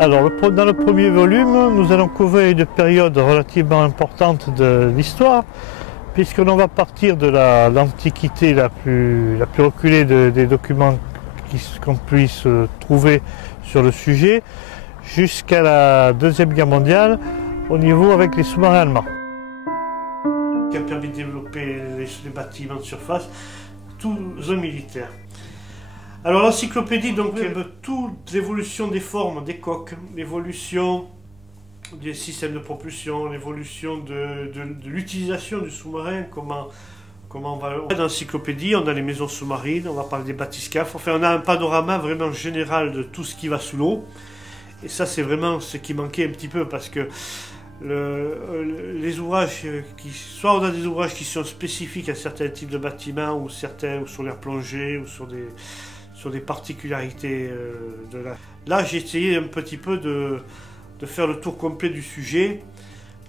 Alors, dans le premier volume, nous allons couvrir une période relativement importante de l'histoire, puisqu'on va partir de l'Antiquité la plus reculée des documents qu'on puisse trouver sur le sujet, jusqu'à la Deuxième Guerre mondiale, au niveau avec les sous-marins allemands. Qui a permis de développer les bâtiments de surface, tous hommes militaires. Alors l'encyclopédie, donc, toute l'évolution des formes des coques, l'évolution des systèmes de propulsion, l'évolution de l'utilisation du sous-marin, comment on va... Dans l'encyclopédie, on a les maisons sous-marines, on va parler des bathyscaphes, enfin on a un panorama vraiment général de tout ce qui va sous l'eau. Et ça c'est vraiment ce qui manquait un petit peu, parce que les ouvrages, soit on a des ouvrages qui sont spécifiques à certains types de bâtiments, ou sur l'air plongé, ou sur des particularités de la... Là, j'ai essayé un petit peu de faire le tour complet du sujet,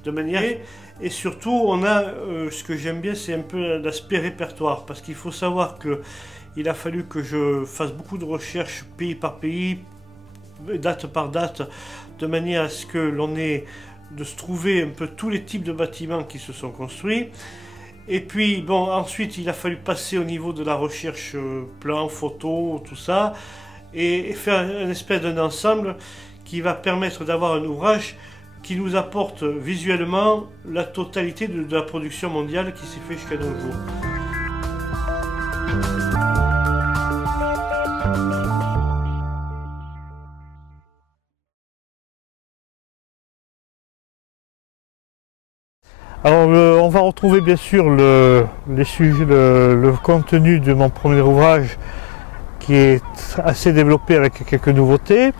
de manière... Et surtout, on a, ce que j'aime bien, c'est un peu l'aspect répertoire, parce qu'il faut savoir qu'il a fallu que je fasse beaucoup de recherches pays par pays, date par date, de manière à ce que l'on ait de se trouver un peu tous les types de bâtiments qui se sont construits. Et puis, bon, ensuite, il a fallu passer au niveau de la recherche plan, photo, tout ça, et faire une espèce d'un ensemble qui va permettre d'avoir un ouvrage qui nous apporte visuellement la totalité de la production mondiale qui s'est fait jusqu'à nos jours. Alors, on va retrouver bien sûr le contenu de mon premier ouvrage, qui est assez développé avec quelques nouveautés.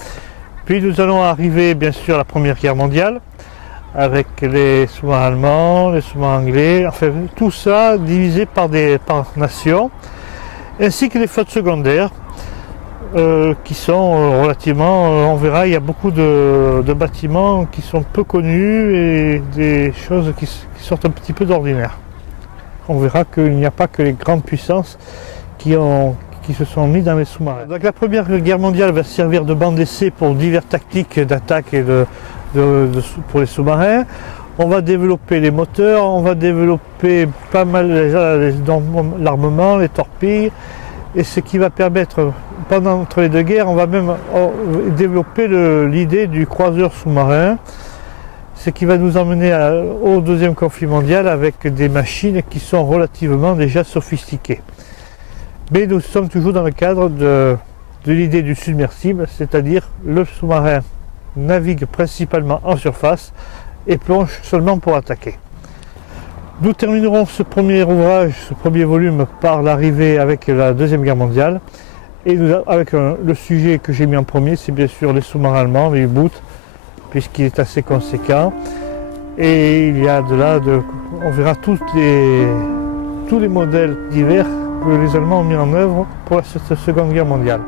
Puis nous allons arriver bien sûr à la Première Guerre mondiale, avec les sous-marins allemands, les sous-marins anglais, enfin tout ça divisé par nations, ainsi que les flottes secondaires, qui sont relativement, on verra, il y a beaucoup de bâtiments qui sont peu connus et des choses qui sortent un petit peu d'ordinaire. On verra qu'il n'y a pas que les grandes puissances qui se sont mis dans les sous-marins. Donc la Première Guerre mondiale va servir de banc d'essai pour diverses tactiques d'attaque et pour les sous-marins. On va développer les moteurs, on va développer pas mal l'armement, les torpilles, et ce qui va permettre, entre les deux guerres, on va même développer l'idée du croiseur sous-marin, ce qui va nous emmener au deuxième conflit mondial avec des machines qui sont relativement déjà sophistiquées. Mais nous sommes toujours dans le cadre de l'idée du submersible, c'est-à-dire le sous-marin navigue principalement en surface et plonge seulement pour attaquer. Nous terminerons ce premier ouvrage, ce premier volume, par l'arrivée avec la Deuxième Guerre mondiale. Et avec le sujet que j'ai mis en premier, c'est bien sûr les sous-marins allemands, les U-Boot, puisqu'il est assez conséquent. Et il y a on verra tous les modèles divers que les Allemands ont mis en œuvre pour cette Seconde Guerre mondiale.